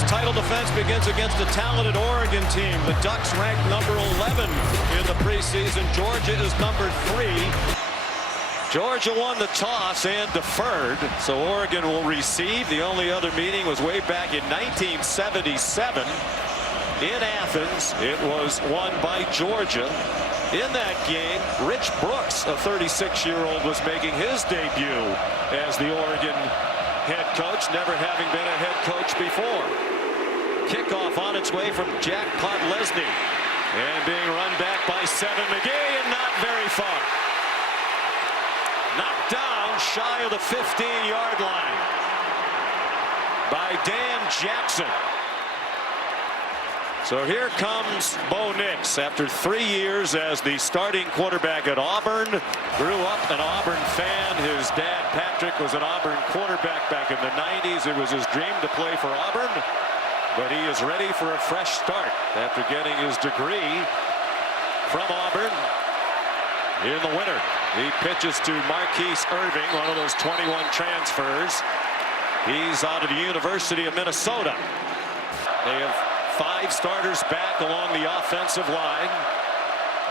Bulldogs title defense begins against a talented Oregon team. The Ducks ranked number 11 in the preseason. Georgia is number 3. Georgia won the toss and deferred, so Oregon will receive. The only other meeting was way back in 1977 in Athens. It was won by Georgia. In that game, Rich Brooks, a 36-year-old, was making his debut as the Oregon head coach, never having been a head coach before. Kickoff on its way from Jack Podlesny, and being run back by Seven McGee, and not very far. Knocked down shy of the 15-yard line by Dan Jackson. So here comes Bo Nix after 3 years as the starting quarterback at Auburn. Grew up an Auburn fan. His dad, Patrick, was an Auburn quarterback back in the 90s. It was his dream to play for Auburn, but he is ready for a fresh start after getting his degree from Auburn in the winter. He pitches to Marquise Irving, one of those 21 transfers. He's out of the University of Minnesota. They have 5 starters back along the offensive line.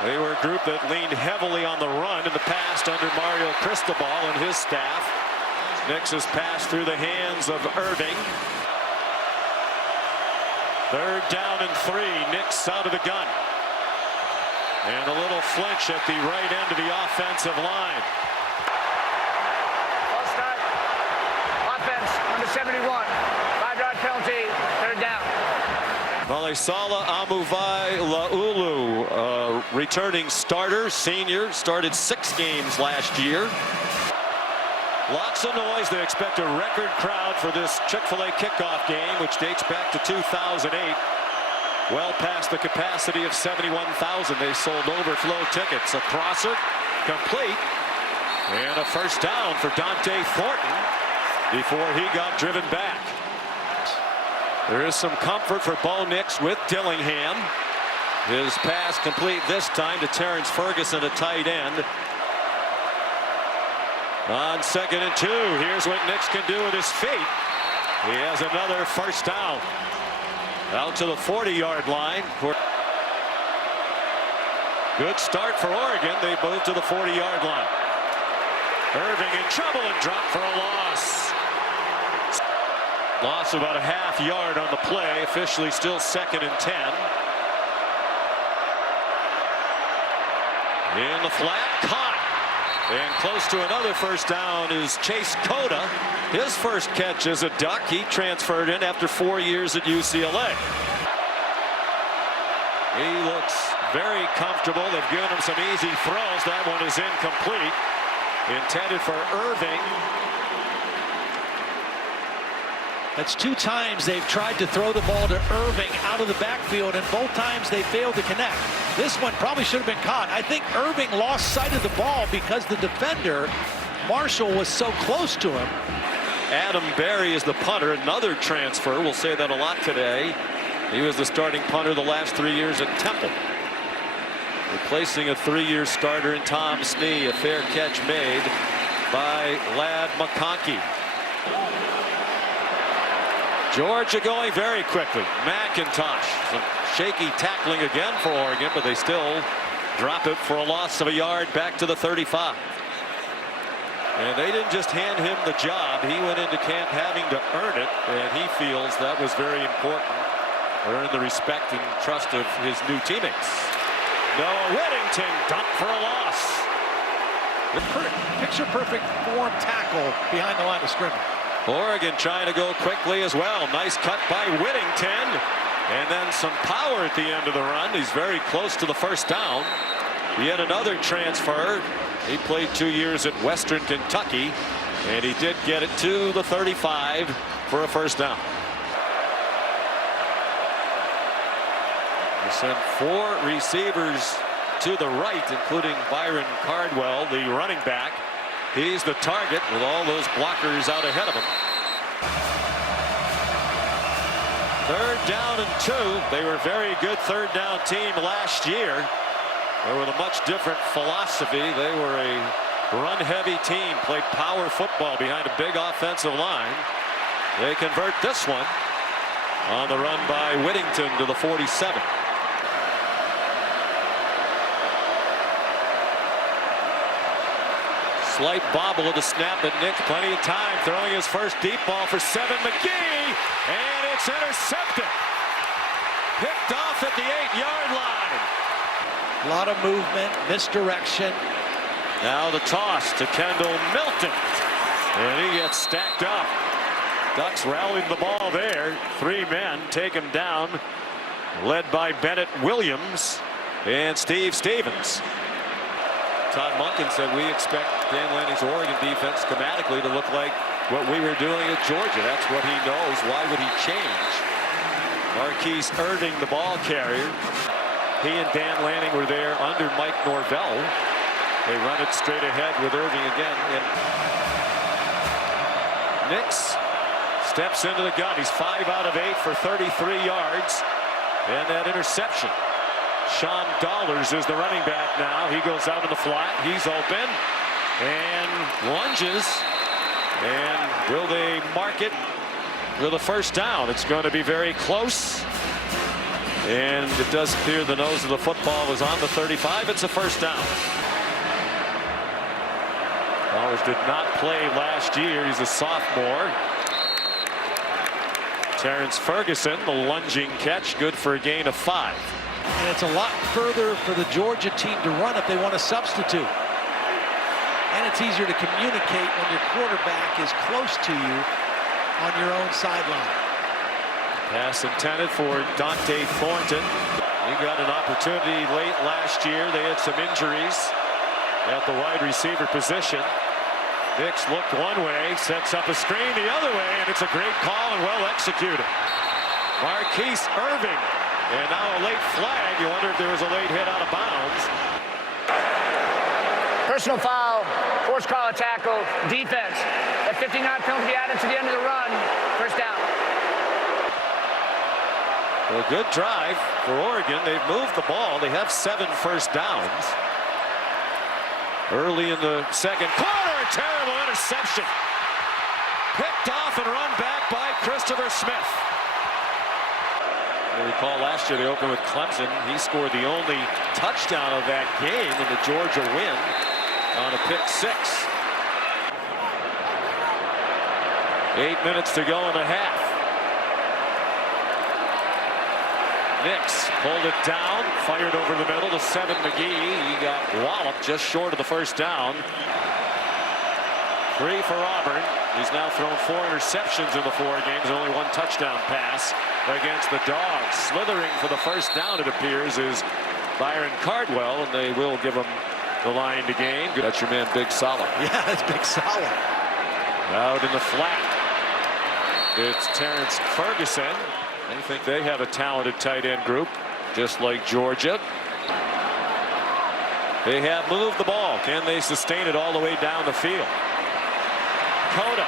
They were a group that leaned heavily on the run in the past under Mario Cristobal and his staff. Nix's pass through the hands of Irving. 3rd down and 3. Nix out of the gun. And a little flinch at the right end of the offensive line. False start. Offense, number 71. 5-yard penalty, 3rd down. Malisala Amuvai-Laulu, returning starter, senior, started 6 games last year. Lots of noise. They expect a record crowd for this Chick-fil-A kickoff game, which dates back to 2008. Well past the capacity of 71,000. They sold overflow tickets. A crosser, complete, and a first down for Dante Thornton before he got driven back. There is some comfort for Bo Nix with Dillingham. His pass complete this time to Terrence Ferguson, a tight end. On 2nd and 2, here's what Nix can do with his feet. He has another first down. Out to the 40-yard line. Good start for Oregon. They move to the 40-yard line. Irving in trouble and dropped for a loss. Loss of about a half yard on the play. Officially still 2nd and 10. In the flat, caught. And close to another first down is Chase Cota. His first catch as a Duck. He transferred in after 4 years at UCLA. He looks very comfortable. They've given him some easy throws. That one is incomplete. Intended for Irving. That's 2 times they've tried to throw the ball to Irving out of the backfield, and both times they failed to connect. This one probably should have been caught. I think Irving lost sight of the ball because the defender, Marshall, was so close to him. Adam Berry is the punter, another transfer. We'll say that a lot today. He was the starting punter the last 3 years at Temple. Replacing a 3-year starter in Tom Snee. A fair catch made by Ladd McConkey. Georgia going very quickly. McIntosh. Some shaky tackling again for Oregon, but they still drop it for a loss of a yard back to the 35. And they didn't just hand him the job. He went into camp having to earn it, and he feels that was very important. Earn the respect and trust of his new teammates. Noah Whittington dumped for a loss. Picture-perfect form tackle behind the line of scrimmage. Oregon trying to go quickly as well. Nice cut by Whittington. And then some power at the end of the run. He's very close to the first down. Yet another transfer. He played 2 years at Western Kentucky. And he did get it to the 35 for a first down. They sent 4 receivers to the right, including Byron Cardwell, the running back. He's the target with all those blockers out ahead of him. 3rd down and 2. They were a very good 3rd down team last year. They were a much different philosophy. They were a run-heavy team, played power football behind a big offensive line. They convert this one. On the run by Whittington to the 47. Slight bobble of the snap, but Nick plenty of time, throwing his first deep ball for 7. McGee, and it's intercepted. Picked off at the 8-yard line. A lot of movement, misdirection. Now the toss to Kendall Milton, and he gets stacked up. Ducks rallied the ball there. 3 men take him down, led by Bennett Williams and Steve Stevens. Todd Monken said we expect Dan Lanning's Oregon defense schematically to look like what we were doing at Georgia. That's what he knows. Why would he change? Marquise Irving, the ball carrier. He and Dan Lanning were there under Mike Norvell. They run it straight ahead with Irving again. And Nix steps into the gun. He's 5 out of 8 for 33 yards. And that interception. Sean Dollars is the running back now. He goes out in the flat. He's open and lunges. And will they mark it with a first down? It's going to be very close. And it does appear the nose of the football was on the 35. It's a first down. Dollars did not play last year. He's a sophomore. Terrence Ferguson, the lunging catch, good for a gain of 5. And it's a lot further for the Georgia team to run if they want to substitute. And it's easier to communicate when your quarterback is close to you on your own sideline. Pass intended for Dante Thornton. He got an opportunity late last year. They had some injuries at the wide receiver position. Nix looked one way, sets up a screen the other way, and it's a great call and well executed. Marquise Irving. And now a late flag. You wonder if there was a late hit out of bounds. Personal foul, forced call, a tackle, defense. That 59 penalty added to the end of the run. First down. A good drive for Oregon. They've moved the ball. They have 7 first downs. Early in the second quarter, a terrible interception. Picked off and run back by Christopher Smith. You recall last year they opened with Clemson. He scored the only touchdown of that game in the Georgia win on a pick 6. 8 minutes to go in the half. Nix pulled it down, fired over the middle to 7 McGee. He got walloped just short of the first down. 3 for Auburn. He's now thrown 4 interceptions in the 4 games, only 1 touchdown pass against the Dogs. Slithering for the first down, it appears, is Byron Cardwell, and they will give him the line to gain. That's your man, Big Sala. Yeah, that's Big Sala. Out in the flat, it's Terrence Ferguson. I think they have a talented tight end group, just like Georgia. They have moved the ball. Can they sustain it all the way down the field? Coda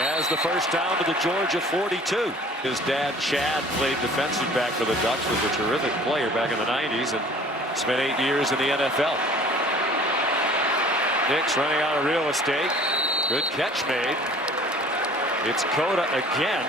has the first down to the Georgia 42. His dad, Chad, played defensive back for the Ducks, was a terrific player back in the 90s and spent 8 years in the NFL. Nix running out of real estate. Good catch made. It's Coda again.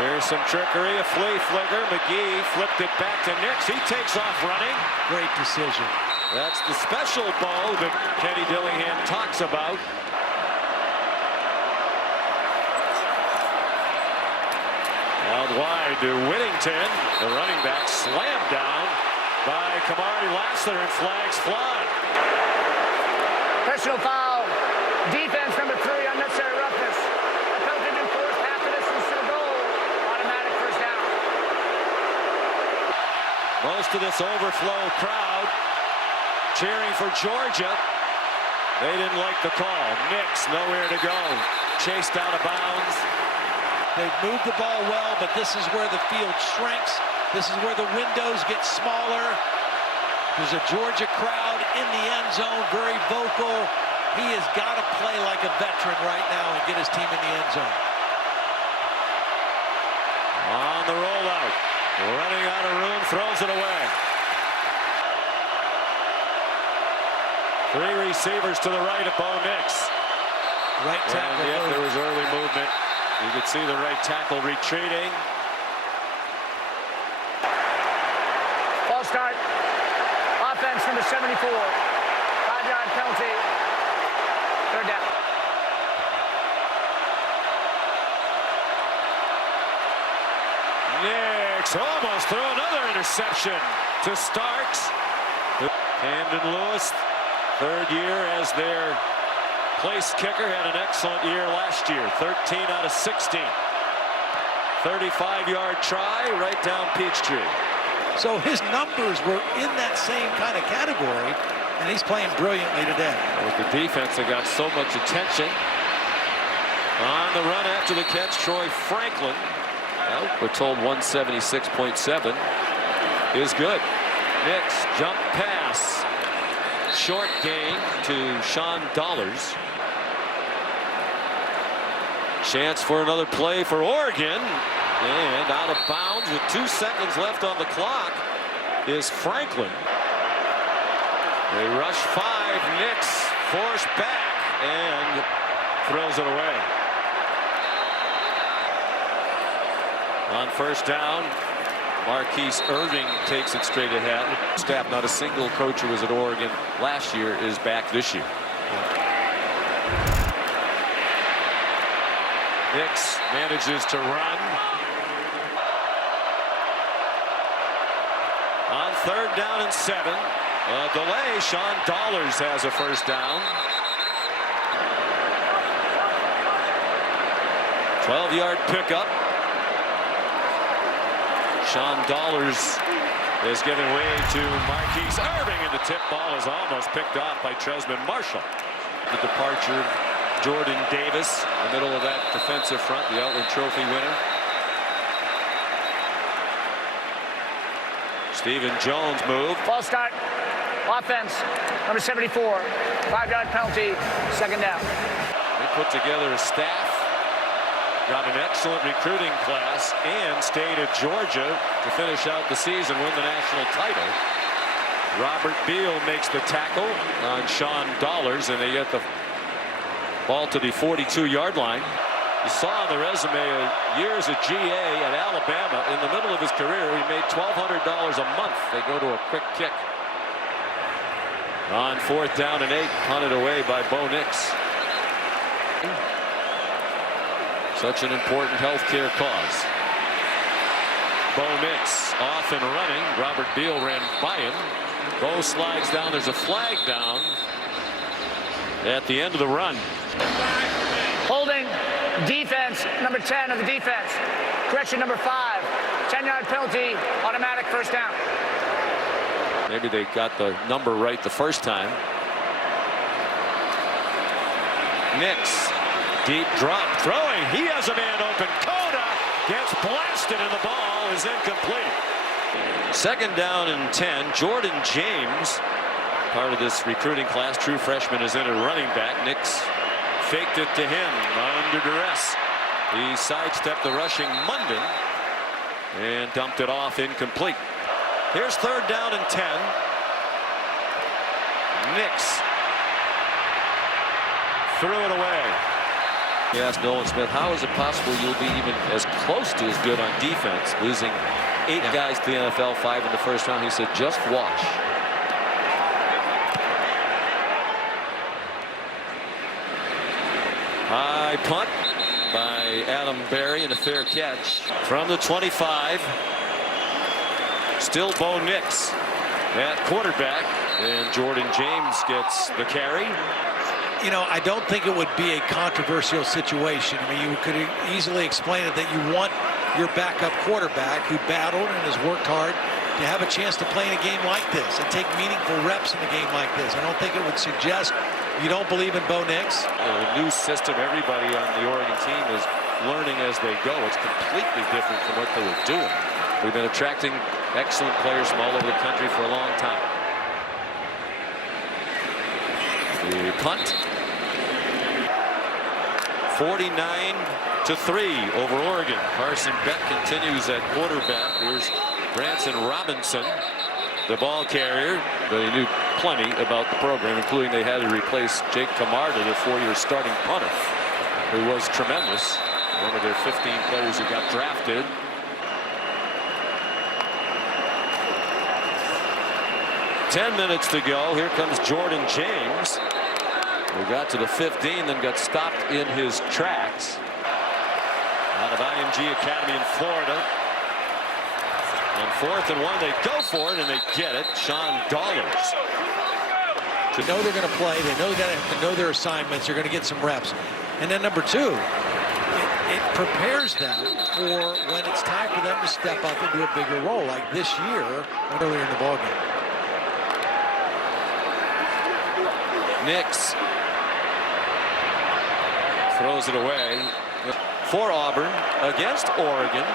There's some trickery, a flea flicker. McGee flipped it back to Nix. He takes off running. Great decision. That's the special bow that Kenny Dillingham talks about. Out wide to Whittington. The running back slammed down by Kamari Lassler, and flags fly. Personal foul, defense number 3, unnecessary roughness. A penalty enforced half the distance to the goal. Automatic first down. Most of this overflow crowd cheering for Georgia. They didn't like the call. Nix nowhere to go. Chased out of bounds. They've moved the ball well, but this is where the field shrinks. This is where the windows get smaller. There's a Georgia crowd in the end zone, very vocal. He has got to play like a veteran right now and get his team in the end zone. On the rollout, running out of room, throws it away. Three receivers to the right of Bo Nix. Right tackle. And yet there was early movement. You could see the right tackle retreating. Ball start. Offense number 74. 5-yard penalty. Third down. Nix almost threw another interception to Starks. Camden Lewis, third year as their place kicker, had an excellent year last year. 13 out of 16. 35-yard try right down Peachtree. So his numbers were in that same kind of category, and he's playing brilliantly today. With the defense that got so much attention. On the run after the catch, Troy Franklin. Well, we're told 176.7 is good. Nix jump pass. Short gain to Sean Dollars. Chance for another play for Oregon. And out of bounds with 2 seconds left on the clock is Franklin. They rush 5. Nix forced back and throws it away. On first down, Marquise Irving takes it straight ahead. Staff, not a single coach who was at Oregon last year is back this year. Nix manages to run. On third down and 7. A delay. Sean Dollars has a first down. 12-yard pickup. Sean Dollars is giving way to Marquise Irving, and the tip ball is almost picked off by Tresman Marshall. The departure of Jordan Davis in the middle of that defensive front, the Outland Trophy winner. Stephen Jones move. Ball start. Offense number 74. 5-yard penalty. Second down. They put together a staff. Got an excellent recruiting class and stayed at Georgia to finish out the season, win the national title. Robert Beal makes the tackle on Sean Dollars, and they get the ball to the 42-yard line. You saw on the resume years at GA at Alabama. In the middle of his career, he made $1,200 a month. They go to a quick kick. On fourth down and 8, punted away by Bo Nix. Such an important healthcare cause. Bo Nix off and running. Robert Beal ran by him. Bo slides down. There's a flag down at the end of the run. Holding defense number 10 of the defense. Correction number 5. 10-yard penalty. Automatic first down. Maybe they got the number right the first time. Nix. Deep drop, throwing. He has a man open. Coda gets blasted, and the ball is incomplete. Second down and 10. Jordan James, part of this recruiting class, true freshman, is in at running back. Nix faked it to him under duress. He sidestepped the rushing Munden and dumped it off incomplete. Here's third down and 10. Nix threw it away. He asked Nolan Smith, how is it possible you'll be even as close to as good on defense, losing 8 guys to the NFL, 5 in the first round? He said, just watch. High punt by Adam Berry and a fair catch from the 25. Still Bo Nix at quarterback, and Jordan James gets the carry. You know, I don't think it would be a controversial situation. I mean, you could easily explain it that you want your backup quarterback who battled and has worked hard to have a chance to play in a game like this and take meaningful reps in a game like this. I don't think it would suggest you don't believe in Bo Nix. A new system. Everybody on the Oregon team is learning as they go. It's completely different from what they were doing. We've been attracting excellent players from all over the country for a long time. The punt. 49-3 over Oregon. Carson Beck continues at quarterback. Here's Branson Robinson, the ball carrier. The new plenty about the program, including they had to replace Jake Camarda, their 4-year starting punter, who was tremendous. One of their 15 players who got drafted. Ten minutes to go. Here comes Jordan James. We got to the 15, then got stopped in his tracks. Out of IMG Academy in Florida. And 4th and 1, they go for it and they get it. Sean Dollars. They know they're going to play. They know they know their assignments. They're going to get some reps. And then number 2, it prepares them for when it's time for them to step up into a bigger role, like this year earlier in the ballgame. Nix throws it away for Auburn against Oregon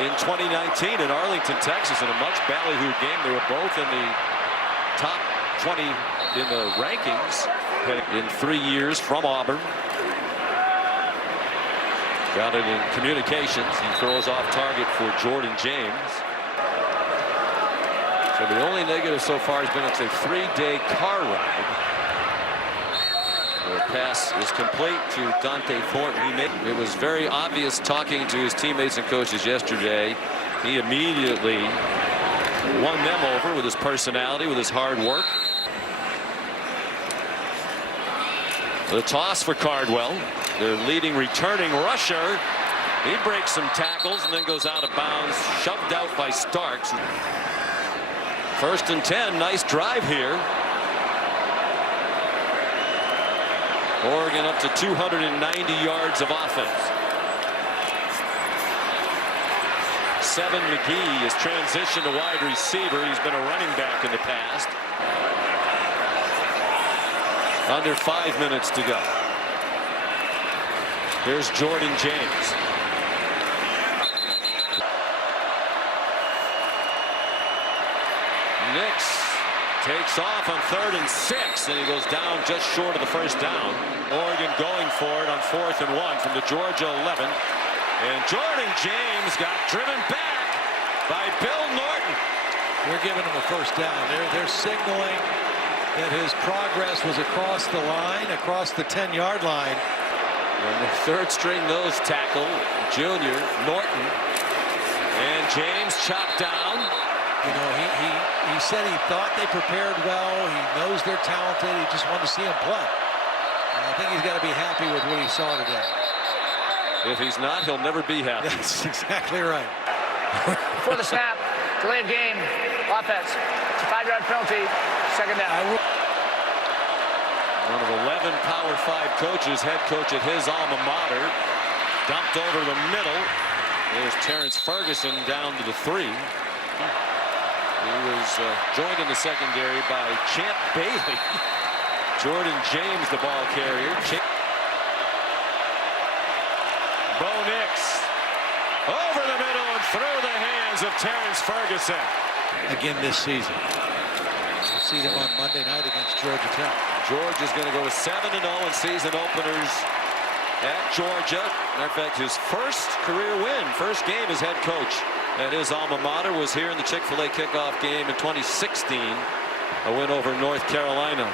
in 2019 in Arlington, Texas, in a much ballyhooed game. They were both in the top 20 in the rankings in 3 years from Auburn. Got it in communications. He throws off target for Jordan James. So the only negative so far has been it's a 3-day car ride. The pass is complete to Dante Thornton. It was very obvious talking to his teammates and coaches yesterday. He immediately won them over with his personality, with his hard work. The toss for Cardwell, their leading returning rusher. He breaks some tackles and then goes out of bounds, shoved out by Starks. 1st and 10, nice drive here. Oregon up to 290 yards of offense. 7 McGee has transitioned to wide receiver. He's been a running back in the past. Under 5 minutes to go. Here's Jordan James. Nix takes off on 3rd and 6, and he goes down just short of the 1st down. Oregon going for it on 4th and 1 from the Georgia 11. And Jordan James got driven back by Bill Norton. They're giving him a 1st down. They're signaling that his progress was across the line, across the 10-yard line. And the 3rd string nose tackle, junior Norton. And James chopped down. You know, he said he thought they prepared well. He knows they're talented. He just wanted to see them play. And I think he's got to be happy with what he saw today. If he's not, he'll never be happy. That's exactly right. Before the snap, delay of game, offense. It's a 5-yard penalty, 2nd down. One of 11 Power 5 coaches, head coach at his alma mater, dumped over the middle. There's Terrence Ferguson down to the 3. He was joined in the secondary by Champ Bailey. Jordan James, the ball carrier. Bo Nix over the middle and through the hands of Terrence Ferguson. Again this season. We'll see them on Monday night against Georgia Tech. Georgia's going to go to 7-0 in season openers at Georgia. Matter of fact, his first career win, first game as head coach at his alma mater was here in the Chick-fil-A kickoff game in 2016. A win over North Carolina.